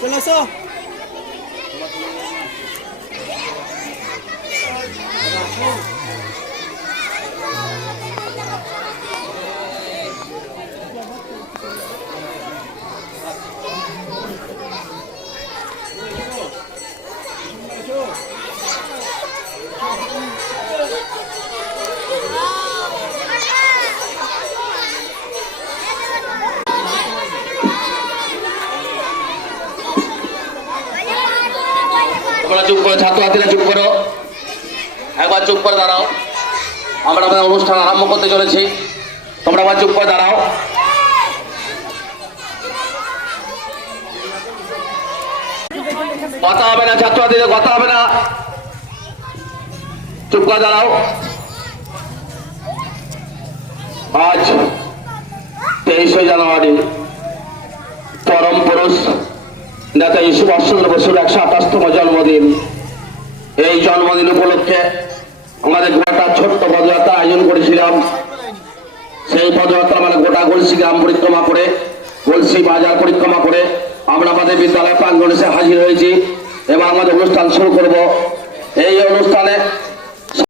চলে আসো। তোমরা চুপ করো, ছাত্রছাত্রীরা চুপ করো, একবার চুপ করে দাঁড়াও। আমরা আমাদের অনুষ্ঠান আরম্ভ করতে চলেছি, তোমরা আবার চুপ করে দাঁড়াও। কথা হবে না, ছাত্রছাত্রীদের কথা হবে না, চুপ করে দাঁড়াও। আজ 23শে জানুয়ারি পরম পুরুষ নেতাজি সুভাষচন্দ্র বসুর 128তম জন্মদিন। এই জন্মদিন উপলক্ষে আমাদের একটা ছোট্ট পদযাত্রা আয়োজন করেছিলাম। সেই পদযাত্রা মানে গোটা গলসি গ্রাম পরিক্রমা করে, গলসি বাজার পরিক্রমা করে আমরা আমাদের বিদ্যালয় প্রাঙ্গণে এসে হাজির হয়েছি। এবার আমাদের অনুষ্ঠান শুরু করব। এই অনুষ্ঠানে